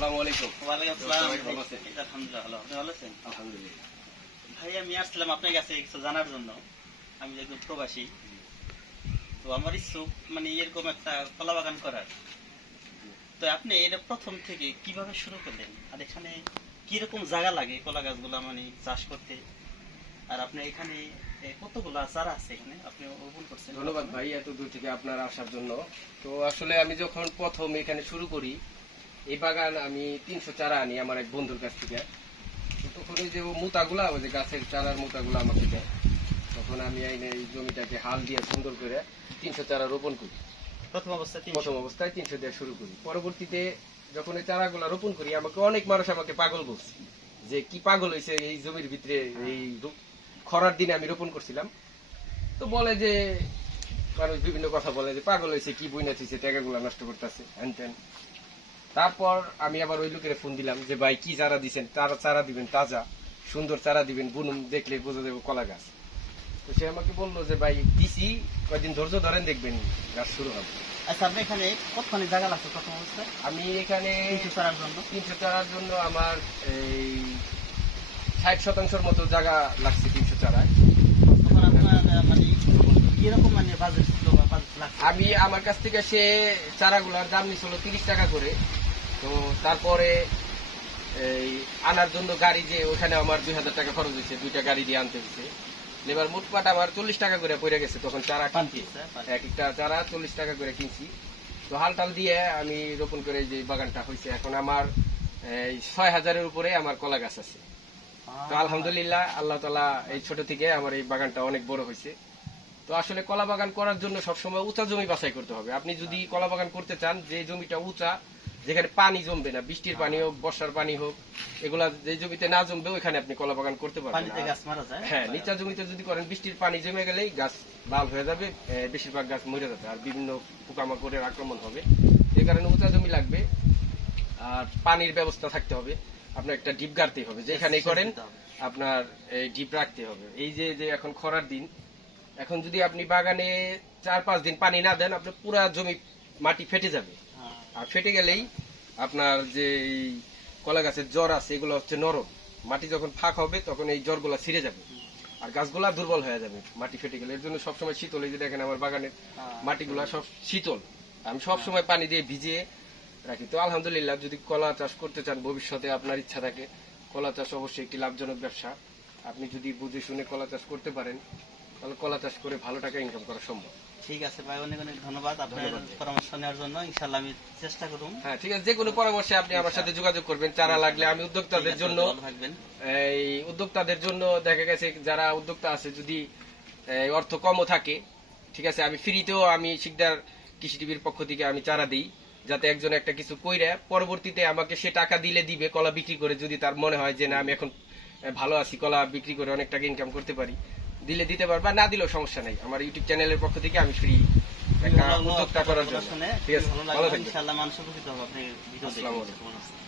আসসালামু আলাইকুম। ওয়ালাইকুম আসসালাম। ভালো আছেন? আলহামদুলিল্লাহ ভালো। আপনি ভালো আছেন? আলহামদুলিল্লাহ। ভাই আমি আসছিলাম আপনার কাছে কিছু জানার জন্য। আমি একজন প্রবাসী। তো আমার ইচ্ছুক মানে এরকম একটা কলা বাগান করার। তো আপনি এটা প্রথম থেকে কিভাবে শুরু করলেন? আর এখানে কিরকম জায়গা লাগে কলা গাছগুলা মানে চাষ করতে? আর আপনি এখানে কতগুলা চারা আছে এখানে আপনি রোপণ করছেন? ধন্যবাদ ভাই এত দূর থেকে আপনার আসার জন্য। তো আসলে আমি যখন প্রথম এখানে শুরু করি এই বাগান আমি 300 চারা আনি আমার এক বন্ধুর কাছ থেকে। তো তখন ওই যে মুতাগুলা ওই যে গাছের চারার মুতাগুলা আমাকে দেয়, তখন আমি এই জমিটাকে হাল দিয়ে সুন্দর করে 300 চারা রোপণ করি। প্রথম অবস্থায় প্রথম অবস্থায় 300 দিয়ে শুরু করি। পরবর্তীতে যখন এই চারাগুলা রোপণ করি আমাকে অনেক মানুষ আমাকে পাগল বলছে যে কি পাগল হয়েছে এই জমির ভিতরে এই খরার দিনে আমি রোপণ করছিলাম। তো বলে যে মানুষ বিভিন্ন কথা বলে যে পাগল হয়েছে কি বই নাচিছে টাকাগুলা নষ্ট করতেছে হ্যান ত্যান। তারপর আমি আবার ওই লোকের ফোন দিলাম যে ভাই কি চারা দিচ্ছেন, তারা চারা দিবেন তাজা সুন্দর চারা দিবেন, বুনুম দেখলে বোঝা যাবে কলা গাছ। তো সে আমাকে বললো যে ভাই দিছি কয়েকদিন ধৈর্য ধরেন দেখবেন গাছ শুরু হবে। আচ্ছা আপনি এখানে কতখানি জায়গা লাগছে প্রথম অবস্থায় আমি এখানে 300 চারার জন্য? 300 চারার জন্য আমার এই 60% মতো জায়গা লাগছে 300 চারায়। তখন আপনার মানে কিরকম মানে বাজেট ছিল বা বাজেট লাগছে? আমি আমার কাছ থেকে সে চারাগুলার দাম নিছিল 30 টাকা করে। তো তারপরে এই আনার জন্য গাড়ি যে ওখানে আমার 2000 টাকা খরচ হয়েছে, 2টা গাড়ি দিয়ে আনতে হয়েছে। এবার মোটপাট আমার 40 টাকা করে পড়ে গেছে তখন চারা কিনছি। এক একটা চারা 40 টাকা করে কিনছি। তো হাল টাল দিয়ে আমি রোপণ করে যে বাগানটা হয়েছে এখন আমার 6000-এর উপরে আমার কলা গাছ আছে। তো আলহামদুলিল্লাহ আল্লাহ তাআলা এই ছোট থেকে আমার এই বাগানটা অনেক বড় হয়েছে। তো আসলে কলা বাগান করার জন্য সবসময় উঁচা জমি বাছাই করতে হবে। আপনি যদি কলা বাগান করতে চান যে জমিটা উঁচা, যেখানে পানি জমবে না, বৃষ্টির পানি হোক বর্ষার পানি হোক, এগুলা যে জমিতে না জমবে ওইখানে আপনি কলা বাগান করতে পারবেন। পানিতে গাছ মারা যায়? হ্যাঁ, নিচা জমিতে যদি করেন বৃষ্টির পানি জমে গেলেই গাছ লাল হয়ে যাবে, বেশিরভাগ গাছ মরে যাবে আর বিভিন্ন পোকামাকড়ের আক্রমণ হবে। এই কারণে উঁচা জমি লাগবে আর পানির ব্যবস্থা থাকতে হবে। আপনার একটা ডিপ গাড়তে হবে, যেখানেই করেন আপনার ডিপ রাখতে হবে। এই যে যে এখন খরার দিন, এখন যদি আপনি বাগানে 4-5 দিন পানি না দেন আপনার পুরা জমি মাটি ফেটে যাবে। আর ফেটে গেলেই আপনার যে এই কলা গাছের জড় আছে এগুলো হচ্ছে নরম, মাটি যখন ফাঁক হবে তখন এই জড়গুলা ছিঁড়ে যাবে আর গাছগুলা দুর্বল হয়ে যাবে মাটি ফেটে গেলে। এর জন্য সবসময় শীতল, এই যে দেখেন আমার বাগানের মাটিগুলা সব শীতল, আমি সবসময় পানি দিয়ে ভিজিয়ে রাখি। তো আলহামদুলিল্লাহ যদি কলা চাষ করতে চান ভবিষ্যতে আপনার ইচ্ছা থাকে, কলা চাষ অবশ্যই একটি লাভজনক ব্যবসা। আপনি যদি বুঝে শুনে কলা চাষ করতে পারেন তাহলে কলা চাষ করে ভালো টাকা ইনকাম করা সম্ভব। ঠিক আছে ভাই, অনেক অনেক ধন্যবাদ আপনার পরামর্শ নেওয়ার জন্য। ইনশাআল্লাহ আমি চেষ্টা করব। হ্যাঁ ঠিক আছে, যে কোনো পরামর্শে আপনি আমার সাথে যোগাযোগ করবেন। চারা লাগলে আমি উদ্যোক্তাদের জন্য এই উদ্যোক্তাদের জন্য দেখা গেছে যারা উদ্যোক্তা আছে যদি অর্থ কমও থাকে, ঠিক আছে, আমি ফ্রিতেও আমি শিকদার কৃষি টিভির পক্ষ থেকে আমি চারা দিই, যাতে একজন একটা কিছু কইরা পরবর্তীতে আমাকে সে টাকা দিলে দিবে কলা বিক্রি করে, যদি তার মনে হয় যে না আমি এখন ভালো আছি কলা বিক্রি করে অনেক টাকা ইনকাম করতে পারি, দিলে দিতে পারবা, না দিলেও সমস্যা নাই। আমার ইউটিউব চ্যানেলের পক্ষ থেকে আমি ফ্রি একটা উদ্যোক্তা করার জন্য। ঠিক আছে, ভালো থাকবেন। ইনশাআল্লাহ মানুষ উপকৃত হবে আপনি ভিডিও দেখে। আসসালামু আলাইকুম।